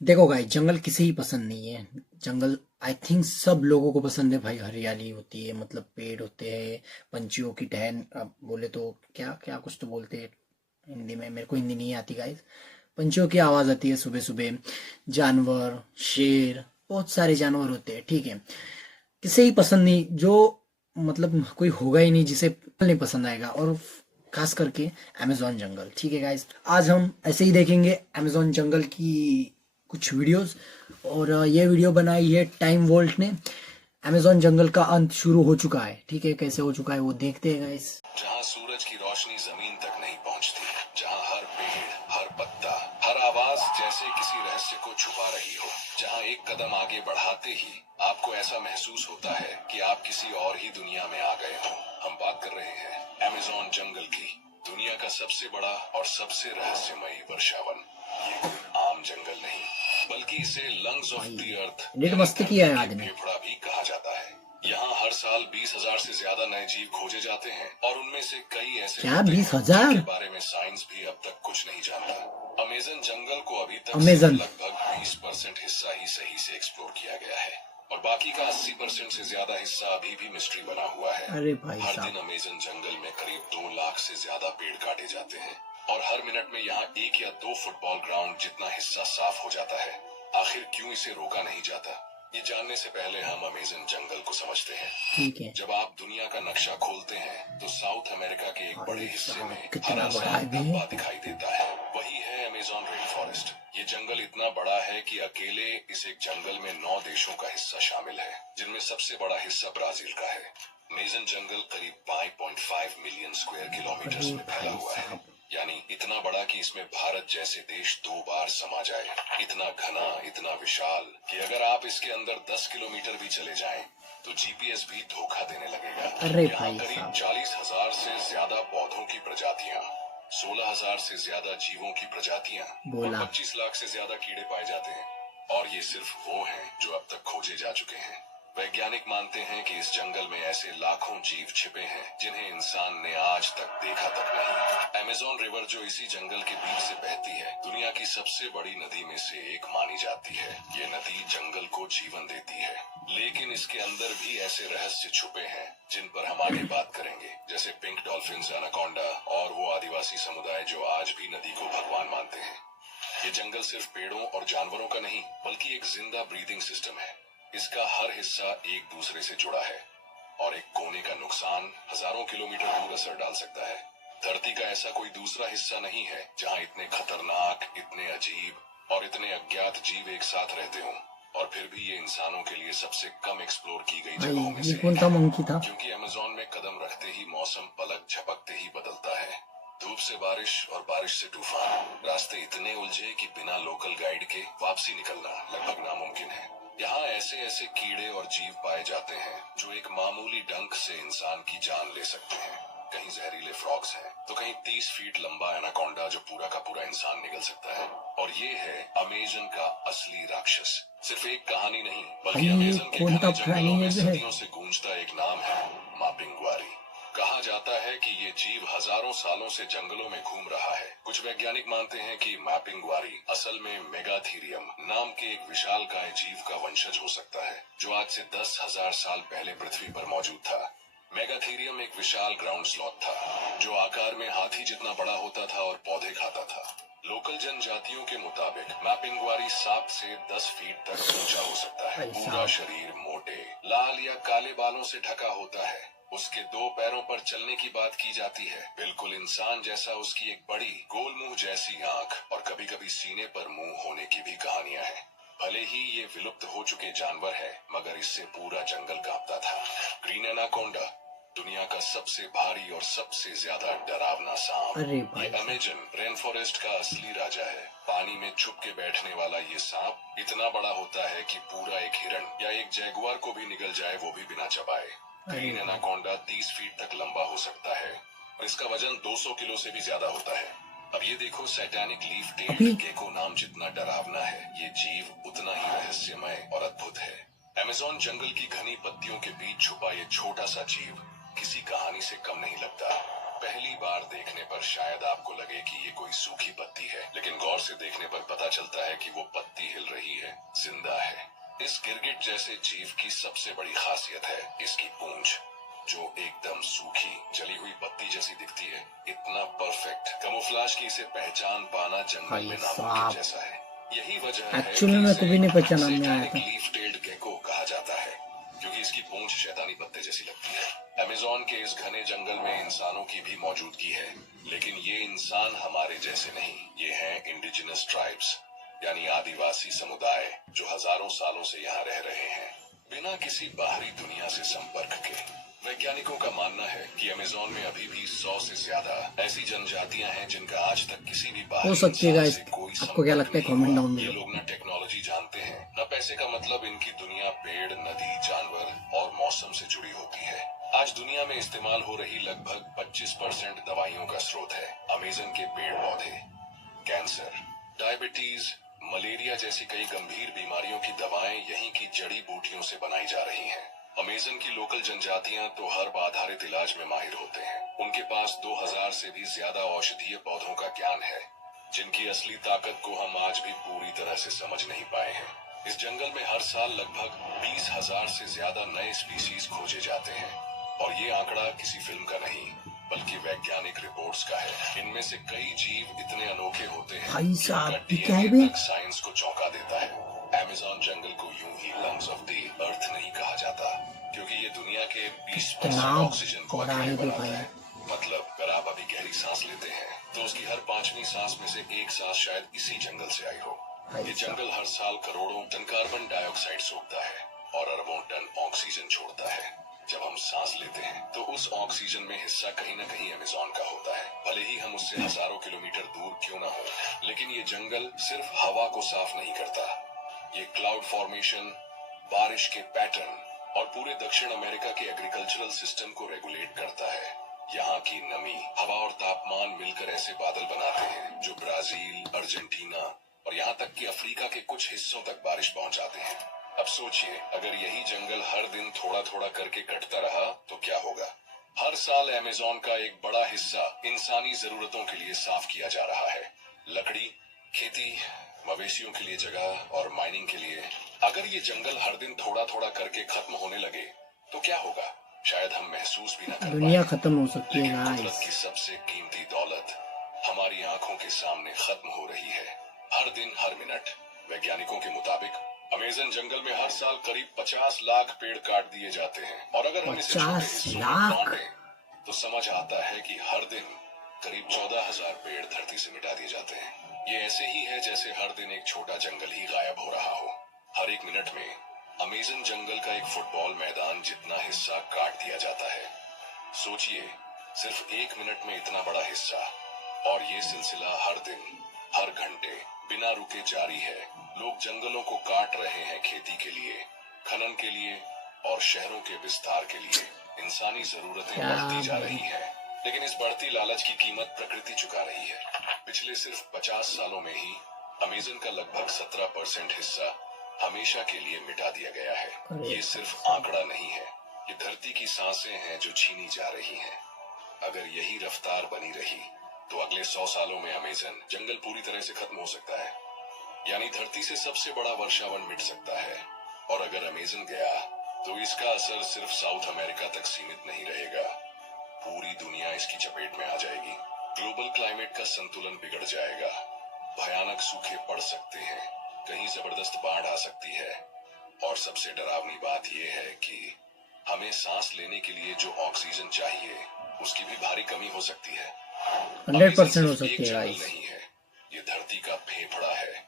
देखो भाई, जंगल किसे ही पसंद नहीं है। जंगल आई थिंक सब लोगों को पसंद है भाई। हरियाली होती है, मतलब पेड़ होते हैं, पंछियों की टहन, अब बोले तो क्या क्या कुछ तो बोलते हैं हिंदी में, मेरे को हिंदी नहीं आती गाइस। पंछियों की आवाज़ आती है सुबह सुबह। जानवर, शेर, बहुत सारे जानवर होते हैं, ठीक है। किसे ही पसंद नहीं, जो मतलब कोई होगा ही नहीं जिसे नहीं पसंद आएगा। और खास करके अमेजोन जंगल, ठीक है गाइस। आज हम ऐसे ही देखेंगे अमेजोन जंगल की कुछ वीडियोस। और ये वीडियो बनाई है टाइम वोल्ट ने। अमेजोन जंगल का अंत शुरू हो चुका है, ठीक है। कैसे हो चुका है वो देखते हैं गाइस। जहाँ सूरज की रोशनी जमीन तक नहीं पहुँचती, जहाँ हर पेड़, हर पत्ता, हर आवाज जैसे किसी रहस्य को छुपा रही हो, जहाँ एक कदम आगे बढ़ाते ही आपको ऐसा महसूस होता है कि आप किसी और ही दुनिया में आ गए हो। हम बात कर रहे हैं अमेजोन जंगल की, दुनिया का सबसे बड़ा और सबसे रहस्यमयी वर्षावन। ये कोई आम जंगल नहीं, बल्कि इसे lungs of the earth net यानी मस्ती किया है धरती के आदमी। फेफड़ा भी कहा जाता है। यहाँ हर साल 20,000 से ज्यादा नए जीव खोजे जाते हैं और उनमें से कई ऐसे क्या होते हैं 20,000? जिनके बारे में साइंस भी अब तक कुछ नहीं जानता। अमेजन जंगल को अभी तक सिर्फ अमेजन। लगभग 20% हिस्सा ही सही से एक्सप्लोर किया गया है और बाकी का 80% से ज्यादा हिस्सा अभी भी मिस्ट्री बना हुआ है। अरे भाई हर साहब, दिन अमेजन जंगल में करीब 2 लाख से ज्यादा पेड़ काटे जाते हैं और हर मिनट में यहाँ 1 या 2 फुटबॉल ग्राउंड जितना हिस्सा साफ हो जाता है। आखिर क्यों इसे रोका नहीं जाता, ये जानने से पहले हम अमेजन जंगल को समझते हैं। ठीक है। जब आप दुनिया का नक्शा खोलते हैं तो साउथ अमेरिका के एक बड़े भाई हिस्से साहब, में कितना हरा बड़ा सा है धब्बा बे। दिखाई देता है। वही है अमेजोन रेन फॉरेस्ट। ये जंगल इतना बड़ा है कि अकेले इस एक जंगल में 9 देशों का हिस्सा शामिल है, जिनमें सबसे बड़ा हिस्सा ब्राजील का है। अमेजन जंगल करीब 5.5 मिलियन स्क्वायर किलोमीटर अरे में फैला भाई हुआ है, साहब, यानी इतना बड़ा कि इसमें भारत जैसे देश 2 बार समा जाए। इतना घना, इतना विशाल कि अगर आप इसके अंदर 10 किलोमीटर भी चले जाएं, तो जीपीएस भी धोखा देने लगेगा। अरे यहाँ भाई करीब साहब। 40,000 से ज्यादा पौधों की प्रजातियां, 16,000 से ज्यादा जीवों की प्रजातियां और बोला। 25 लाख से ज्यादा कीड़े पाए जाते हैं। और ये सिर्फ वो हैं जो अब तक खोजे जा चुके हैं। वैज्ञानिक मानते हैं कि इस जंगल में ऐसे लाखों जीव छिपे हैं जिन्हें इंसान ने आज तक देखा तक नहीं। अमेजोन रिवर जो इसी जंगल के बीच से बहती है, दुनिया की सबसे बड़ी नदी में से एक मानी जाती है। ये नदी जंगल को जीवन देती है, लेकिन इसके अंदर भी ऐसे रहस्य छुपे हैं जिन पर हम आगे बात करेंगे, जैसे पिंक डॉल्फिन्स, एनाकोंडा और वो आदिवासी समुदाय जो आज भी नदी को भगवान मानते हैं। ये जंगल सिर्फ पेड़ों और जानवरों का नहीं, बल्कि एक जिंदा ब्रीदिंग सिस्टम है। इसका हर हिस्सा एक दूसरे से जुड़ा है और एक कोने का नुकसान हजारों किलोमीटर दूर असर डाल सकता है। धरती का ऐसा कोई दूसरा हिस्सा नहीं है जहां इतने खतरनाक, इतने अजीब और इतने अज्ञात जीव एक साथ रहते हों। और फिर भी ये इंसानों के लिए सबसे कम एक्सप्लोर की गई भाई जगहों में ये से कौन एक सा है, मंकी था? क्योंकि अमेजोन में कदम रखते ही मौसम पलक झपकते ही बदलता है। धूप से बारिश और बारिश से तूफान। रास्ते इतने उलझे कि बिना लोकल गाइड के वापसी निकलना लगभग नामुमकिन है। यहाँ ऐसे ऐसे कीड़े और जीव पाए जाते हैं जो एक मामूली डंक से इंसान की जान ले सकते हैं। कहीं जहरीले फ्रॉग्स हैं, तो कहीं 30 फीट लंबा एनाकोंडा जो पूरा का पूरा इंसान निगल सकता है। और ये है अमेजन का असली राक्षस। सिर्फ एक कहानी नहीं, भाई बल्कि ये अमेजन के कौन सा घने जंगलों प्राणी में है जो है? सदियों से गूंजता एक नाम है, मापिंगुआरी। कहा जाता है कि ये जीव हजारों सालों से जंगलों में घूम रहा है। कुछ वैज्ञानिक मानते हैं कि मापिंगुआरी असल में मेगाथीरियम नाम के एक विशालकाय जीव का वंशज हो सकता है, जो आज से 10,000 साल पहले पृथ्वी पर मौजूद था। मेगाथीरियम एक विशाल ग्राउंड स्लॉथ था, जो आकार में हाथी जितना बड़ा होता था और पौधे खाता था। लोकल जनजातियों के मुताबिक मापिंगुआरी 7 से 10 फीट तक ऊंचा हो सकता है। भाई पूरा साहब, शरीर मोटे, लाल या काले बालों से ढका होता है। उसके 2 पैरों पर चलने की बात की जाती है। बिल्कुल इंसान जैसा उसकी एक बड़ी गोल मुंह जैसी आंख और कभी कभी सीने पर मुंह होने की भी कहानियां हैं। भले ही ये विलुप्त हो चुके जानवर है, मगर इससे पूरा जंगल कांपता था। ग्रीन एनाकोंडा, दुनिया का सबसे भारी और सबसे ज्यादा डरावना सांप। अरे ये भाई साहब, अमेजन रेन फॉरेस्ट का असली राजा है। पानी में छुप के बैठने वाला ये सांप इतना बड़ा होता है कि पूरा एक हिरण या एक जैगुआर को भी निगल जाए, वो भी बिना चबाए। ग्रीन एनाकोंडा 30 फीट तक लंबा हो सकता है और इसका वजन 200 किलो से भी ज्यादा होता है। अब ये देखो, सैटानिक लीफ टेल्ड अभी गेको नाम जितना डरावना है, ये जीव उतना ही रहस्यमय और अद्भुत है। अमेजोन जंगल की घनी पत्तियों के बीच छुपा ये छोटा सा जीव किसी कहानी से कम नहीं लगता। पहली बार देखने पर शायद आपको लगे कि ये कोई सूखी पत्ती है, लेकिन गौर से देखने पर पता चलता है कि वो पत्ती हिल इस गिरगिट जैसे जीव की सबसे बड़ी खासियत है इसकी पूंछ, जो एकदम सूखी जली हुई पत्ती जैसी दिखती है। इतना परफेक्ट कैमोफ्लेज की इसे पहचान पाना जंगल भाई में नामुमकिन साहब, जैसा है। यही वजह है एक्चुअल कि में मेरे इसे को भी नहीं पहचान में आया था। लीफ टेल्ड गेको कहा जाता है, क्योंकि इसकी पूंछ शैतानी पत्ते जैसी लगती है। अमेज़न के इस घने जंगल में इंसानों की भी मौजूदगी है, लेकिन ये इंसान हमारे जैसे नहीं। ये हैं इंडिजिनस ट्राइब्स, यानी आदिवासी समुदाय, जो हजारों सालों से यहाँ रह रहे हैं बिना किसी बाहरी दुनिया से संपर्क के। वैज्ञानिकों का मानना है कि अमेज़न में अभी भी 100 से ज्यादा ऐसी जनजातियां हैं जिनका आज तक किसी भी हो बाहरी सकती है इंसान गाइस, से कोई आपको क्या संपर्क लगता है नहीं कमेंट हुआ। डाउन में ये लो। लोग न टेक्नोलॉजी जानते हैं, न पैसे का मतलब इनकी दुनिया पेड़, नदी, जानवर और मौसम से जुड़ी होती है। आज दुनिया में इस्तेमाल हो रही लगभग 25% दवाइयों का स्रोत है अमेज़न के पेड़ पौधे। कैंसर, डायबिटीज, मलेरिया जैसी कई गंभीर बीमारियों की दवाएं यहीं की जड़ी बूटियों से बनाई जा रही हैं। अमेज़न की लोकल जनजातियां तो हर्ब आधारित इलाज में माहिर होते हैं। उनके पास 2000 से भी ज्यादा औषधीय पौधों का ज्ञान है, जिनकी असली ताकत को हम आज भी पूरी तरह से समझ नहीं पाए हैं। इस जंगल में हर साल लगभग 20,000 से ज्यादा नए स्पीसीज खोजे जाते हैं, और ये आंकड़ा किसी फिल्म का नहीं बल्कि वैज्ञानिक रिपोर्ट्स का है। इनमें से कई जीव इतने अनोखे होते हैं भाई कि साहब, उनका ये क्या है डीएनए बे? तक साइंस को चौंका देता है। अमेज़न जंगल को यूं ही लंग्स ऑफ द अर्थ नहीं कहा जाता, क्योंकि ये दुनिया के 20% इतना ऑक्सीजन को बड़ा अकेले है बे बनाता भाई। है। मतलब अगर आप अभी गहरी सांस लेते हैं तो उसकी हर 5वीं सांस में से एक सांस शायद इसी जंगल से आई हो। ये जंगल हर साल करोड़ों टन कार्बन डाइऑक्साइड सोखता है और अरबों टन ऑक्सीजन छोड़ता है। जब हम सांस लेते हैं तो उस ऑक्सीजन में हिस्सा कहीं न कहीं अमेज़न का होता है, भले ही हम उससे हजारों किलोमीटर दूर क्यों ना हो। लेकिन ये जंगल सिर्फ हवा को साफ नहीं करता, ये क्लाउड फॉर्मेशन, बारिश के पैटर्न और पूरे दक्षिण अमेरिका के एग्रीकल्चरल सिस्टम को रेगुलेट करता है। यहाँ की नमी, हवा और तापमान मिलकर ऐसे बादल बनाते हैं जो ब्राजील, अर्जेंटीना और यहाँ तक कि अफ्रीका के कुछ हिस्सों तक बारिश पहुंचाते हैं। अब सोचिए, अगर यही जंगल हर दिन थोड़ा थोड़ा करके कटता रहा तो क्या होगा। हर साल अमेज़न का एक बड़ा हिस्सा इंसानी जरूरतों के लिए साफ किया जा रहा है। लकड़ी, खेती, मवेशियों के लिए जगह और माइनिंग के लिए। अगर ये जंगल हर दिन थोड़ा थोड़ा करके खत्म होने लगे तो क्या होगा, शायद हम महसूस भी न कर दुनिया पाए। खत्म हो सकती है लेकिन कुदरत गाइस। की सबसे कीमती दौलत हमारी आंखों के सामने खत्म हो रही है, हर दिन हर मिनट। वैज्ञानिकों के मुताबिक अमेज़न जंगल में हर साल करीब 50 लाख पेड़ काट दिए जाते हैं, और अगर हम इसे छोटे 50 हिस्सों में लाख? बांटें तो समझ आता है कि हर दिन करीब 14,000 पेड़ धरती से मिटा दिए जाते हैं। ये ऐसे ही है जैसे हर दिन एक छोटा जंगल ही गायब हो रहा हो। हर एक मिनट में अमेज़न जंगल का एक फुटबॉल मैदान जितना हिस्सा काट दिया जाता है। सोचिए, सिर्फ एक मिनट में इतना बड़ा हिस्सा, और ये सिलसिला हर दिन, हर घंटे बिना रुके जारी है। लोग जंगलों को काट रहे हैं खेती के लिए, खनन के लिए और शहरों के विस्तार के लिए। इंसानी जरूरतें बढ़ती जा रही हैं, लेकिन इस बढ़ती लालच की कीमत प्रकृति चुका रही है। पिछले सिर्फ 50 सालों में ही अमेज़न का लगभग 17% हिस्सा हमेशा के लिए मिटा दिया गया है। ये सिर्फ आंकड़ा नहीं है, ये धरती की सांसें हैं जो छीनी जा रही हैं। अगर यही रफ्तार बनी रही तो अगले 100 सालों में अमेज़न जंगल पूरी तरह से खत्म हो सकता है, यानी धरती से सबसे बड़ा वर्षावन मिट सकता है। और अगर अमेज़न गया तो इसका असर सिर्फ साउथ अमेरिका तक सीमित नहीं रहेगा, पूरी दुनिया इसकी चपेट में आ जाएगी। ग्लोबल क्लाइमेट का संतुलन बिगड़ जाएगा, भयानक सूखे पड़ सकते हैं, कहीं जबरदस्त बाढ़ आ सकती है, और सबसे डरावनी बात यह है कि हमें सांस लेने के लिए जो ऑक्सीजन चाहिए उसकी भी भारी कमी हो सकती है। 100% हो सकती है जंगल गाइस। नहीं है, ये धरती का फेफड़ा है,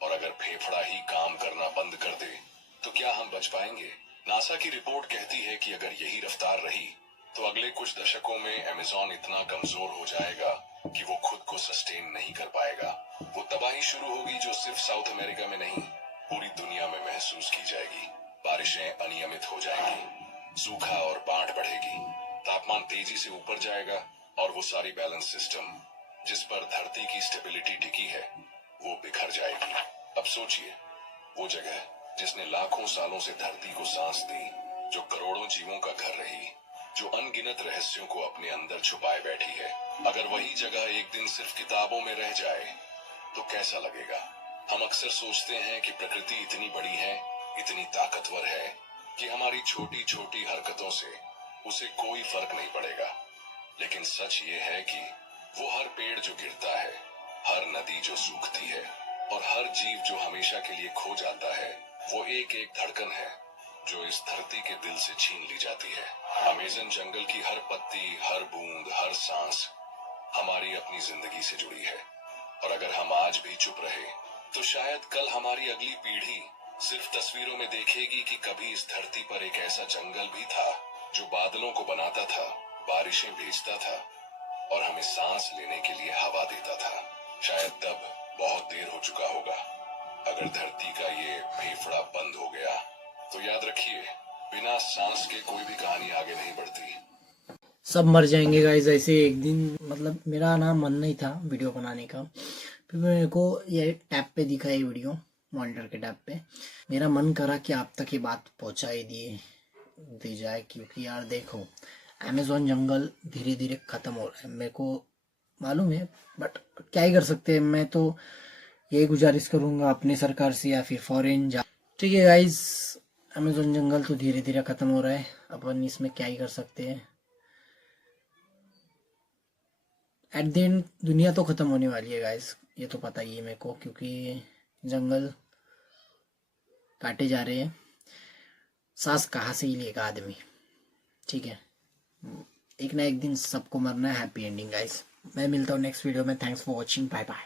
और अगर फेफड़ा ही काम करना बंद कर दे तो क्या हम बच पाएंगे। नासा की रिपोर्ट कहती है कि अगर यही रफ्तार रही तो अगले कुछ दशकों में अमेज़न इतना कमजोर हो जाएगा कि वो खुद को सस्टेन नहीं कर पाएगा। वो तबाही शुरू होगी जो सिर्फ साउथ अमेरिका में नहीं, पूरी दुनिया में महसूस की जाएगी। बारिशें अनियमित हो जाएंगी, सूखा और बाढ़ बढ़ेगी, तापमान तेजी से ऊपर जाएगा, और वो सारी बैलेंस सिस्टम जिस पर धरती की स्टेबिलिटी टिकी है वो बिखर जाएगी। अब सोचिए, वो जगह जिसने लाखों सालों से धरती को सांस दी, जो करोड़ों जीवों का घर रही, जो अनगिनत रहस्यों को अपने अंदर छुपाए बैठी है, अगर वही जगह एक दिन सिर्फ किताबों में रह जाए तो कैसा लगेगा। हम अक्सर सोचते हैं कि प्रकृति इतनी बड़ी है इतनी ताकतवर है कि हमारी छोटी छोटी हरकतों से उसे कोई फर्क नहीं पड़ेगा। लेकिन सच ये है कि वो हर पेड़ जो गिरता है, हर नदी जो सूखती है और हर जीव जो हमेशा के लिए खो जाता है, वो एक एक धड़कन है जो इस धरती के दिल से छीन ली जाती है। अमेज़न जंगल की हर पत्ती, हर बूंद, हर सांस हमारी अपनी जिंदगी से जुड़ी है। और अगर हम आज भी चुप रहे तो शायद कल हमारी अगली पीढ़ी सिर्फ तस्वीरों में देखेगी कि कभी इस धरती पर एक ऐसा जंगल भी था जो बादलों को बनाता था, बारिशें भेजता था और हमें सांस लेने के लिए हवा देता था। शायद तब बहुत देर हो चुका होगा। अगर धरती का ये फेफड़ा बंद हो गया तो याद रखिए, बिना सांस के कोई भी कहानी आगे नहीं बढ़ती। सब मर जाएंगे गाइस ऐसे एक दिन। मतलब मेरा ना मन नहीं था वीडियो बनाने का, फिर मेरे को ये टैब पे दिखा ये वीडियो, मॉनिटर के टैब पे। मेरा मन करा कि आप तक ये बात पहुंचाई दी जाए, क्योंकि यार देखो, अमेज़न जंगल धीरे धीरे खत्म हो रहा है, मेरे को मालूम है, बट क्या ही कर सकते हैं। मैं तो यही गुजारिश करूंगा अपनी सरकार से या फिर फॉरेन जा। ठीक है गाइस, अमेज़न जंगल तो धीरे धीरे खत्म हो रहा है, अपन इसमें क्या ही कर सकते हैं। एट द एंड दुनिया तो खत्म होने वाली है गाइस, ये तो पता ही है मेरे को, क्योंकि जंगल काटे जा रहे हैं। सांस कहाँ से ही लेगा आदमी। ठीक है, एक ना एक दिन सबको मरना है। Happy ending guys. मैं मिलता हूँ नेक्स्ट वीडियो में। Thanks for watching, bye bye.